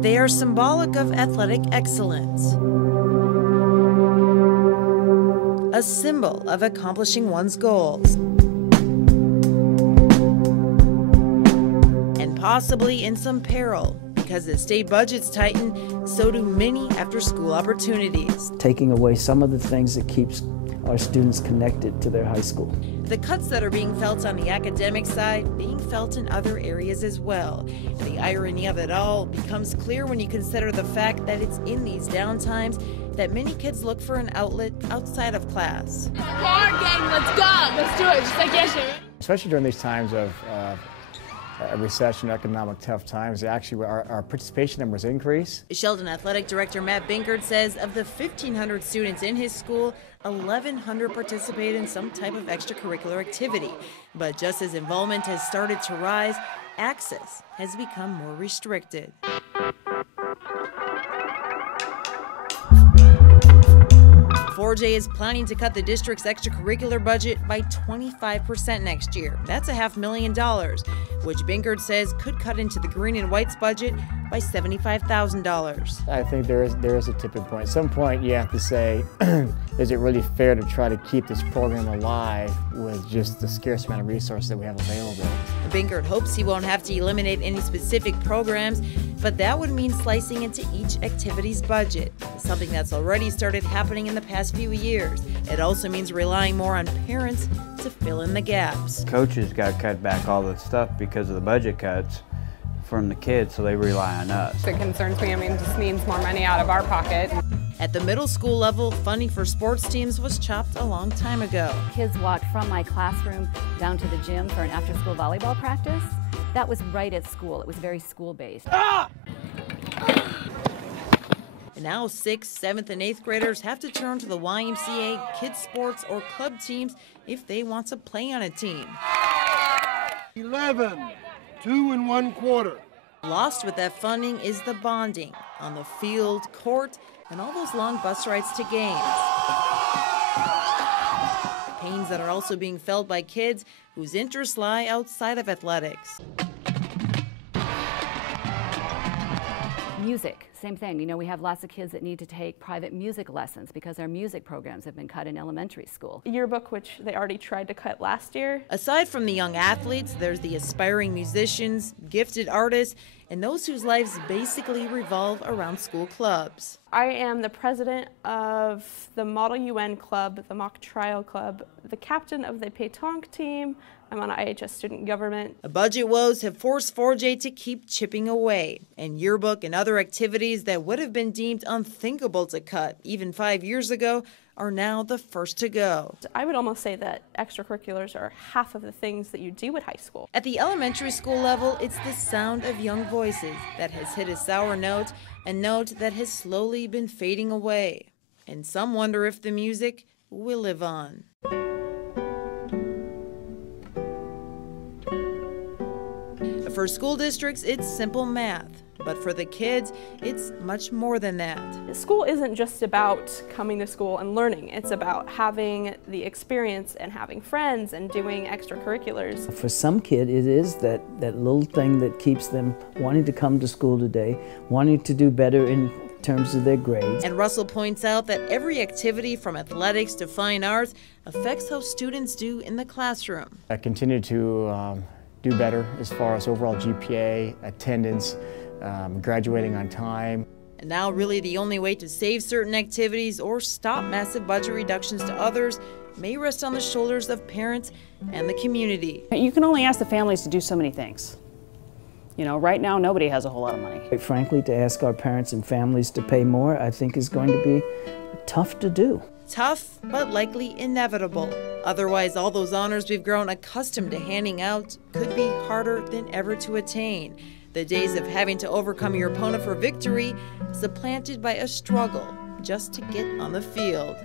They are symbolic of athletic excellence, a symbol of accomplishing one's goals, and possibly in some peril, because as state budgets tighten, so do many after-school opportunities. Taking away some of the things that keeps our students connected to their high school. The cuts that are being felt on the academic side being felt in other areas as well. The irony of it all becomes clear when you consider the fact that it's in these downtimes that many kids look for an outlet outside of class. Hard game, let's go! Let's do it, just like yesterday. Especially during these times of a recession, economic tough times, actually our participation numbers increase. Sheldon Athletic Director Matt Binkert says of the 1,500 students in his school, 1,100 participate in some type of extracurricular activity. But just as involvement has started to rise, access has become more restricted. Forjay is planning to cut the district's extracurricular budget by 25% next year. That's $500,000, which Binkert says could cut into the green and white's budget by $75,000. I think there is a tipping point. At some point you have to say, is it really fair to try to keep this program alive with just the scarce amount of resources that we have available? Binkert hopes he won't have to eliminate any specific programs, but that would mean slicing into each activity's budget, something that's already started happening in the past few years. It also means relying more on parents to fill in the gaps. Coaches got cut back all the stuff because of the budget cuts from the kids, so they rely on us. It concerns me. I mean, it just means more money out of our pocket. At the middle school level, funding for sports teams was chopped a long time ago. Kids walked from my classroom down to the gym for an after-school volleyball practice. That was right at school. It was very school-based. And now 6th, 7th, and 8th graders have to turn to the YMCA, kids sports, or club teams if they want to play on a team. 11, 2 1/4. Lost with that funding is the bonding on the field, court, and all those long bus rides to games. Pains that are also being felt by kids whose interests lie outside of athletics. Music, same thing. You know, we have lots of kids that need to take private music lessons because our music programs have been cut in elementary school. Yearbook, which they already tried to cut last year. Aside from the young athletes, there's the aspiring musicians, gifted artists, and those whose lives basically revolve around school clubs. I am the president of the Model UN Club, the Mock Trial Club, the captain of the pétanque team. I'm on IHS student government. Budget woes have forced Forjay to keep chipping away, and yearbook and other activities that would have been deemed unthinkable to cut even 5 years ago are now the first to go. I would almost say that extracurriculars are half of the things that you do at high school. At the elementary school level, it's the sound of young voices that has hit a sour note, a note that has slowly been fading away. And some wonder if the music will live on. For school districts, it's simple math. But for the kids, it's much more than that. School isn't just about coming to school and learning. It's about having the experience and having friends and doing extracurriculars. For some kid, it is that little thing that keeps them wanting to come to school today, wanting to do better in terms of their grades. And Russell points out that every activity from athletics to fine arts affects how students do in the classroom. I continue to do better as far as overall GPA, attendance, graduating on time. And now really the only way to save certain activities or stop massive budget reductions to others may rest on the shoulders of parents and the community. You can only ask the families to do so many things. You know, right now nobody has a whole lot of money. Quite frankly, to ask our parents and families to pay more, I think is going to be tough to do. Tough, but likely inevitable. Otherwise, all those honors we've grown accustomed to handing out could be harder than ever to attain. The days of having to overcome your opponent for victory supplanted by a struggle just to get on the field.